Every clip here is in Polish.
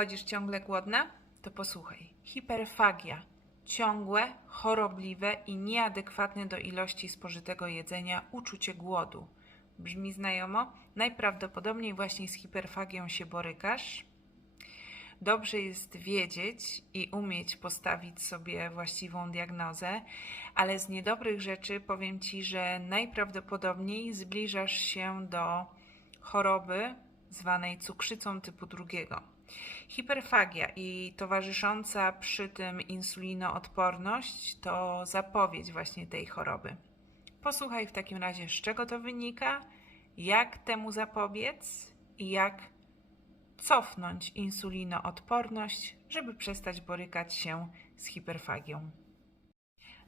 Chodzisz ciągle głodna? To posłuchaj. Hiperfagia. Ciągłe, chorobliwe i nieadekwatne do ilości spożytego jedzenia uczucie głodu. Brzmi znajomo? Najprawdopodobniej właśnie z hiperfagią się borykasz. Dobrze jest wiedzieć i umieć postawić sobie właściwą diagnozę, ale z niedobrych rzeczy powiem Ci, że najprawdopodobniej zbliżasz się do choroby zwanej cukrzycą typu drugiego. Hiperfagia i towarzysząca przy tym insulinoodporność to zapowiedź właśnie tej choroby. Posłuchaj w takim razie, z czego to wynika, jak temu zapobiec i jak cofnąć insulinoodporność, żeby przestać borykać się z hiperfagią.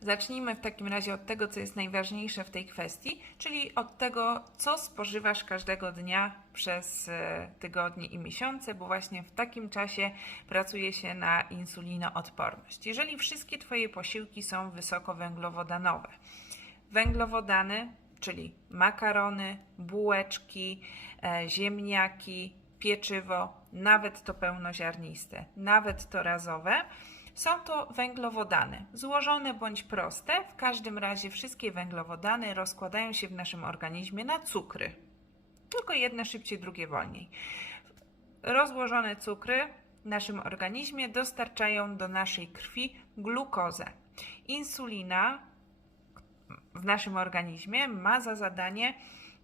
Zacznijmy w takim razie od tego, co jest najważniejsze w tej kwestii, czyli od tego, co spożywasz każdego dnia przez e, tygodnie i miesiące, bo właśnie w takim czasie pracuje się na insulinoodporność. Jeżeli wszystkie Twoje posiłki są wysokowęglowodanowe, węglowodany, czyli makarony, bułeczki, e, ziemniaki, pieczywo, nawet to pełnoziarniste, nawet to razowe, są to węglowodany, złożone bądź proste. W każdym razie wszystkie węglowodany rozkładają się w naszym organizmie na cukry. Tylko jedne szybciej, drugie wolniej. Rozłożone cukry w naszym organizmie dostarczają do naszej krwi glukozę. Insulina w naszym organizmie ma za zadanie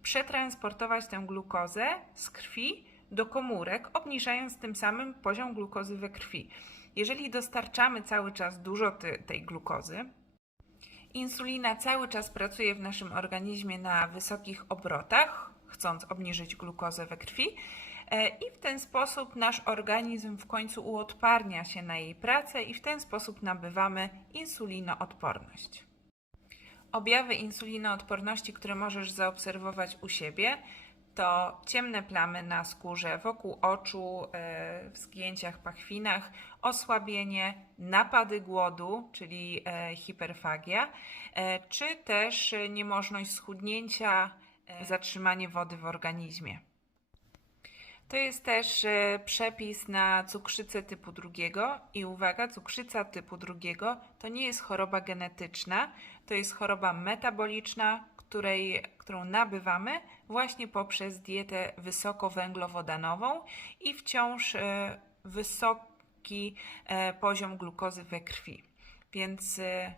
przetransportować tę glukozę z krwi do komórek, obniżając tym samym poziom glukozy we krwi. Jeżeli dostarczamy cały czas dużo tej glukozy, insulina cały czas pracuje w naszym organizmie na wysokich obrotach, chcąc obniżyć glukozę we krwi, e, i w ten sposób nasz organizm w końcu uodparnia się na jej pracę i w ten sposób nabywamy insulinoodporność. Objawy insulinoodporności, które możesz zaobserwować u siebie, to ciemne plamy na skórze, wokół oczu, e, w zgięciach, pachwinach, osłabienie, napady głodu, czyli e, hiperfagia, e, czy też niemożność schudnięcia, zatrzymanie wody w organizmie. To jest też przepis na cukrzycę typu drugiego i uwaga, cukrzyca typu drugiego to nie jest choroba genetyczna, to jest choroba metaboliczna, której, którą nabywamy właśnie poprzez dietę wysokowęglowodanową i wciąż e, wysoki e, poziom glukozy we krwi. Więc e,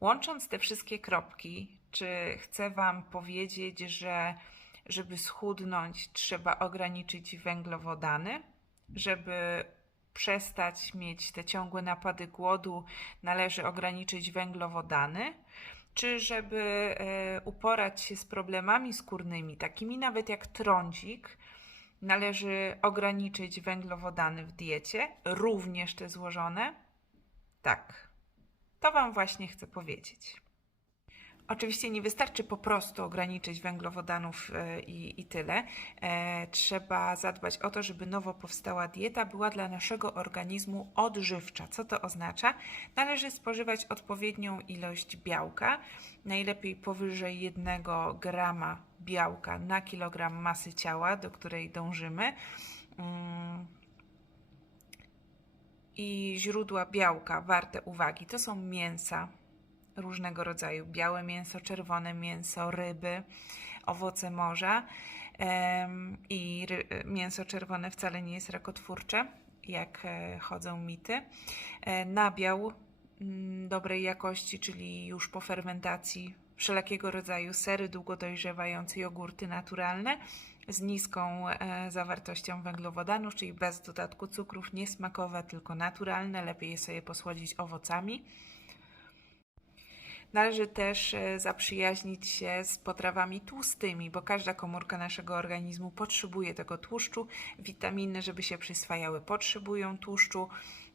łącząc te wszystkie kropki, czy chcę Wam powiedzieć, że żeby schudnąć, trzeba ograniczyć węglowodany, żeby przestać mieć te ciągłe napady głodu, należy ograniczyć węglowodany czy żeby e, uporać się z problemami skórnymi, takimi nawet jak trądzik, należy ograniczyć węglowodany w diecie, również te złożone? Tak, to Wam właśnie chcę powiedzieć. Oczywiście nie wystarczy po prostu ograniczyć węglowodanów e, i, i, tyle. E, trzeba zadbać o to, żeby nowo powstała dieta była dla naszego organizmu odżywcza. Co to oznacza? Należy spożywać odpowiednią ilość białka, najlepiej powyżej 1 grama białka na kilogram masy ciała, do której dążymy. Mm. I źródła białka warte uwagi to są mięsa, różnego rodzaju białe mięso, czerwone mięso, ryby, owoce morza. I mięso czerwone wcale nie jest rakotwórcze, jak e, chodzą mity. E, nabiał mm, dobrej jakości, czyli już po fermentacji wszelakiego rodzaju sery długodojrzewające, jogurty naturalne z niską e, zawartością węglowodanów, czyli bez dodatku cukrów, niesmakowe, tylko naturalne. Lepiej je sobie posłodzić owocami. Należy też e, zaprzyjaźnić się z potrawami tłustymi, bo każda komórka naszego organizmu potrzebuje tego tłuszczu. Witaminy, żeby się przyswajały, potrzebują tłuszczu,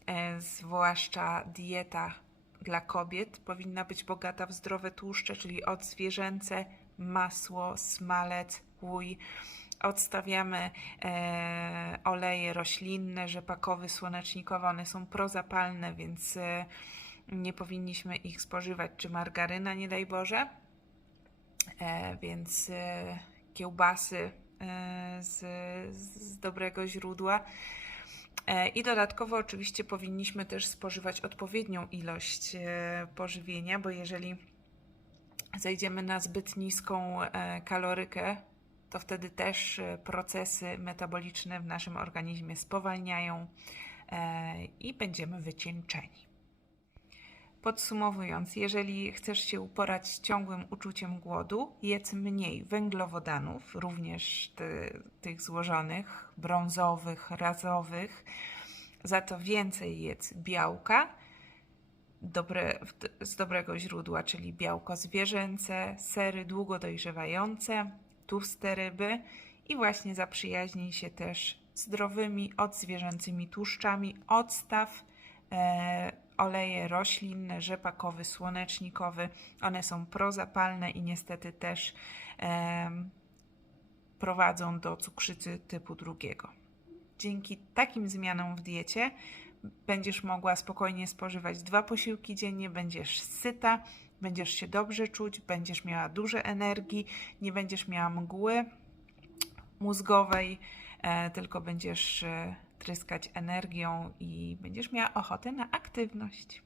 e, zwłaszcza dieta dla kobiet powinna być bogata w zdrowe tłuszcze, czyli odzwierzęce, masło, smalec, łój. Odstawiamy e, oleje roślinne, rzepakowy, słonecznikowy, one są prozapalne, więc nie powinniśmy ich spożywać, czy margaryna, nie daj Boże. E, więc e, kiełbasy e, z, z dobrego źródła. E, I dodatkowo oczywiście powinniśmy też spożywać odpowiednią ilość e, pożywienia, bo jeżeli zejdziemy na zbyt niską e, kalorykę, to wtedy też procesy metaboliczne w naszym organizmie spowalniają i będziemy wycieńczeni. Podsumowując, jeżeli chcesz się uporać z ciągłym uczuciem głodu, jedz mniej węglowodanów, również ty, tych złożonych, brązowych, razowych, za to więcej jedz białka dobre, z dobrego źródła, czyli białko zwierzęce, sery długo dojrzewające, tłuste ryby i właśnie zaprzyjaźnij się też zdrowymi, odzwierzęcymi tłuszczami. Odstaw oleje roślinne, rzepakowy, słonecznikowy. One są prozapalne i niestety też em, prowadzą do cukrzycy typu drugiego. Dzięki takim zmianom w diecie będziesz mogła spokojnie spożywać dwa posiłki dziennie, będziesz syta, będziesz się dobrze czuć, będziesz miała dużo energii, nie będziesz miała mgły mózgowej, e, tylko będziesz e, tryskać energią i będziesz miała ochotę na aktywność.